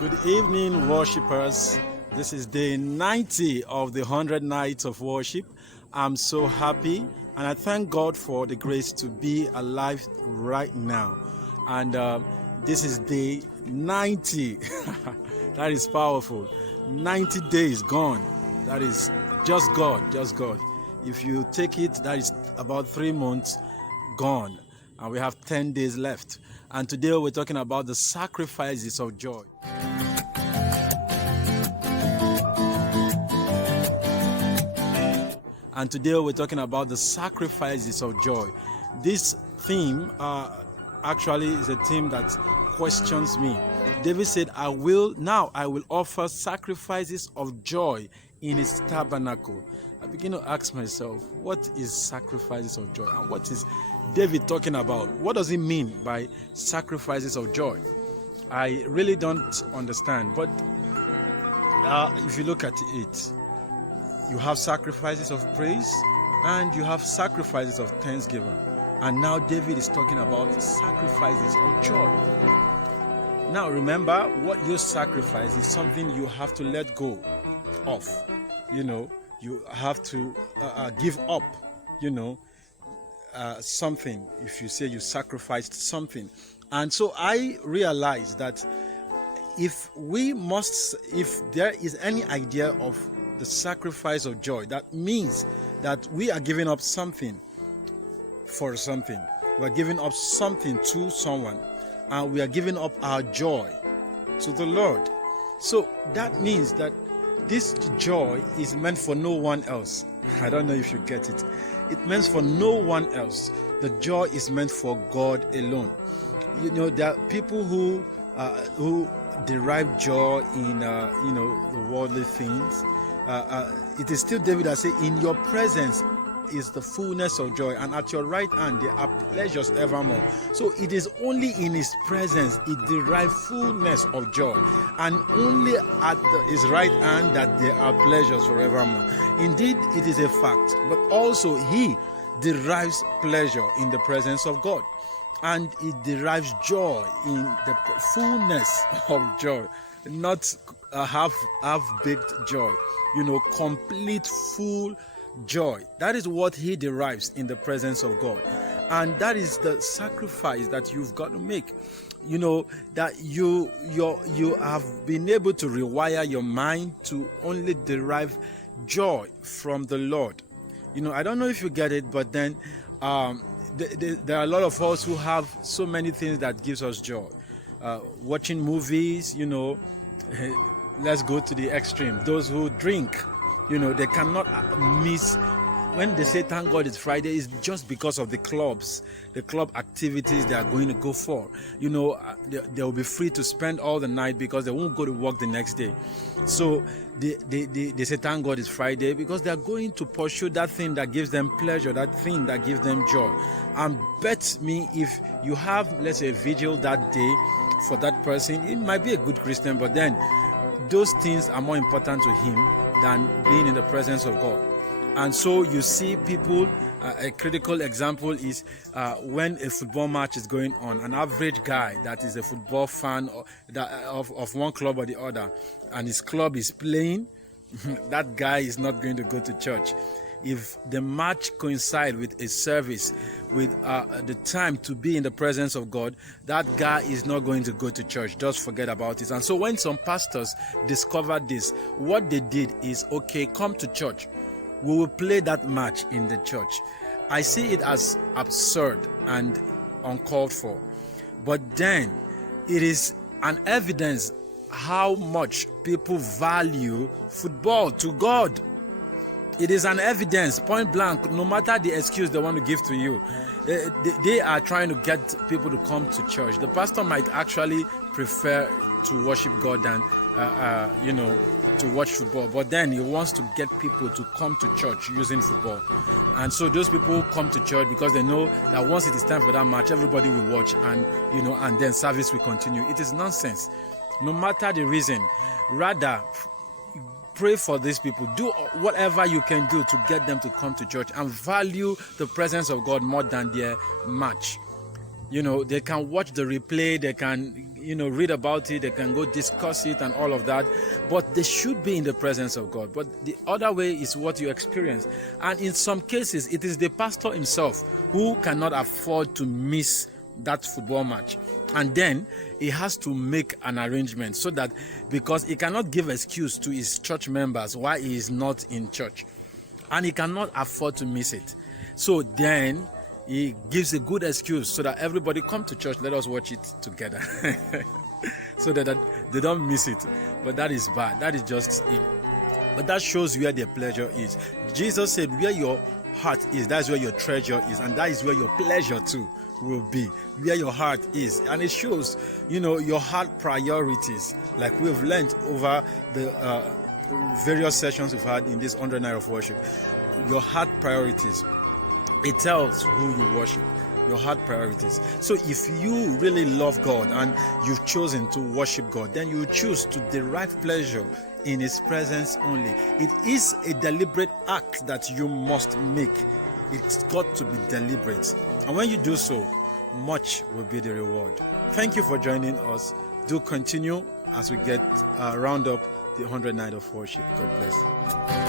Good evening, worshippers. This is day 90 of the 100 nights of worship. I'm so happy and I thank God for the grace to be alive right now. And this is day 90. That is powerful. 90 days gone. That is just God, just God. If you take it, that is about 3 months gone. And we have 10 days left. And today we're talking about the sacrifices of joy. And today we're talking about the sacrifices of joy. This theme actually is a theme that questions me. David said, I will offer sacrifices of joy in his tabernacle. I begin to ask myself, what is sacrifices of joy? And what is David talking about? What does he mean by sacrifices of joy? I really don't understand. But if you look at it, you have sacrifices of praise and you have sacrifices of thanksgiving. And now David is talking about sacrifices of joy. Now remember, what you sacrifice is something you have to let go of. You have to give up, something. If you say you sacrificed something. And so I realized that if there is any idea of the sacrifice of joy, that means that we are giving up something for something. We're giving up something to someone, and we are giving up our joy to the Lord. So that means that this joy is meant for no one else. I don't know if you get it. It means for no one else. The joy is meant for God alone. There are people who derive joy in the worldly things. It is still David that said, in your presence is the fullness of joy, and at your right hand there are pleasures evermore. So it is only in his presence it derives fullness of joy, and only at his right hand that there are pleasures forevermore. Indeed, it is a fact, but also he derives pleasure in the presence of God, and it derives joy in the fullness of joy, not half-baked joy, complete full joy. That is what he derives in the presence of God, and that is the sacrifice that you've got to make. That you have been able to rewire your mind to only derive joy from the Lord. I don't know if you get it, but then there are a lot of us who have so many things that gives us joy. Watching movies, let's go to the extreme. Those who drink, they cannot miss. When they say thank God it's Friday, it's just because of the club activities they are going to go for. They will be free to spend all the night because they won't go to work the next day. So they say thank God it's Friday because they are going to pursue that thing that gives them pleasure, that thing that gives them joy. And bet me, if you have, let's say, a vigil that day for that person, it might be a good Christian, but then those things are more important to him than being in the presence of God. And so you see people, a critical example is when a football match is going on, an average guy that is a football fan of one club or the other, and his club is playing, that guy is not going to go to church. If the match coincides with a service, with the time to be in the presence of God, that guy is not going to go to church. Just forget about it. And so when some pastors discovered this, what they did is, okay, come to church. We will play that match in the church. I see it as absurd and uncalled for. But then it is an evidence how much people value football to God. It is an evidence, point blank, no matter the excuse they want to give to you. They are trying to get people to come to church. The pastor might actually prefer to worship God than, to watch football. But then he wants to get people to come to church using football. And so those people come to church because they know that once it is time for that match, everybody will watch and then service will continue. It is nonsense. No matter the reason, rather, pray for these people. Do whatever you can do to get them to come to church and value the presence of God more than their match. They can watch the replay, they can, read about it, they can go discuss it and all of that, but they should be in the presence of God. But the other way is what you experience. And in some cases, it is the pastor himself who cannot afford to miss that football match. And then he has to make an arrangement so that, because he cannot give excuse to his church members why he is not in church. And he cannot afford to miss it. So then he gives a good excuse so that everybody come to church, let us watch it together. So that they don't miss it. But that is bad. That is just it. But that shows where their pleasure is. Jesus said, where your heart is, that's where your treasure is. And that is where your pleasure too will be. Where your heart is. And it shows, your heart priorities. Like we've learned over the various sessions we've had in this 100 night of worship. Your heart priorities. It tells who you worship, your heart priorities. So if you really love God and you've chosen to worship God, then you choose to derive pleasure in His presence only. It is a deliberate act that you must make. It's got to be deliberate. And when you do so, much will be the reward. Thank you for joining us. Do continue as we get round up the 100 night of worship. God bless.